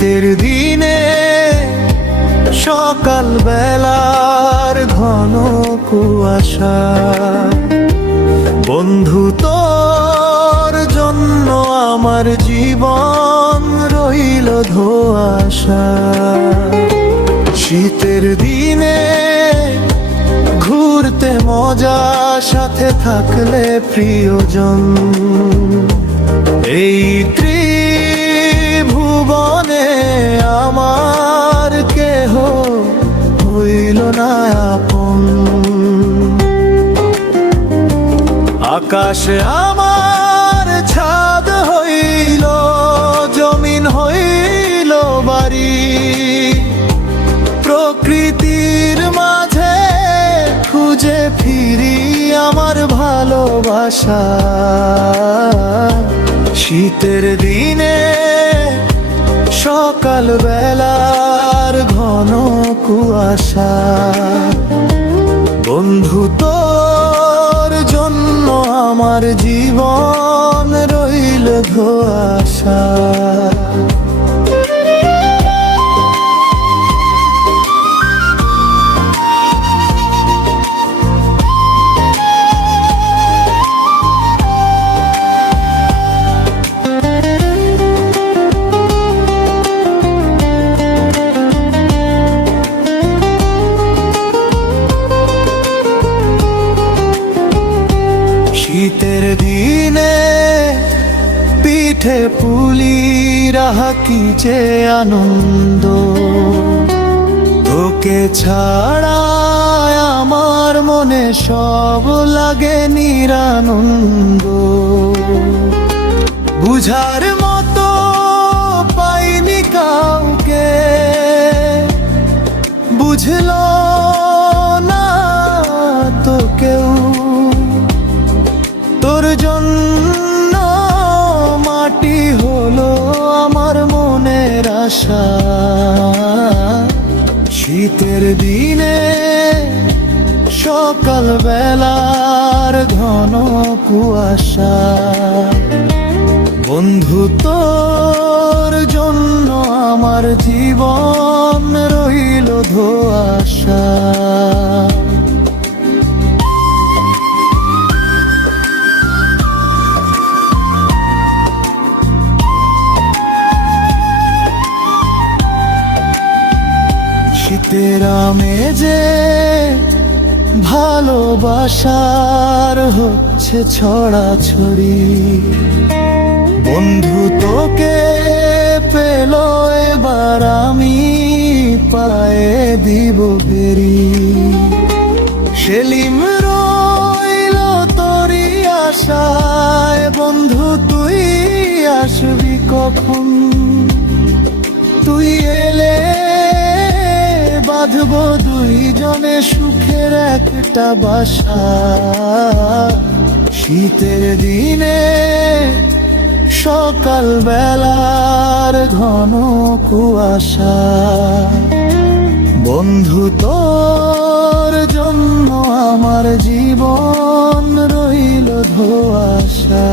শীতের দিনে সকাল বেলার ঘন কুয়াশা, বন্ধু তোর জন্য আমার জীবন রইল ধোঁয়াশা। শীতের দিনে ঘুরতে মজা, সাথে থাকলে প্রিয়জন, এই ত্রিভুবনে আমার কেহ হইল না আপন। আকাশে আমার ছাদ হইল, জমিন হইল বাড়ি, প্রকৃতির মাঝে খুঁজে ফিরি আমার ভালোবাসা। শীতের দিনে সকাল বেলার ঘন কুয়াশা, বন্ধু তোর জন্য আমার জীবন রইল ধোঁয়াশা। শীতের দিনে পিঠে পুলি রাহা কি যে আনন্দ, তোকে ছাড়া আমার মনে সব লাগে নিরানন্দ। বুঝার মতো পাইনি কাউকে, বুঝলো না তো কেউ, তোর জন্য মাটি হলো আমার মনের আশা। শীতের দিনে সকাল বেলার ঘন কুয়াশা, বন্ধু তোর জন্য আমার জীবন রইল ধোঁয়াশা। শীতের আমেজে ভালোবাসার হচ্ছে ছড়াছড়ি, বন্ধু তোকে পেল এবার আমি পায়ে দিব বেরি। সেলিম রইল তোরই আশায়, বন্ধু তুই আসবি কখন, তুই এলে বাঁধব দুইজনে সুখের একটা বাসা। শীতের দিনে সকাল বেলার ঘন কুয়াশা, বন্ধু তোর জন্য আমার জীবন রইল ধোঁয়াশা।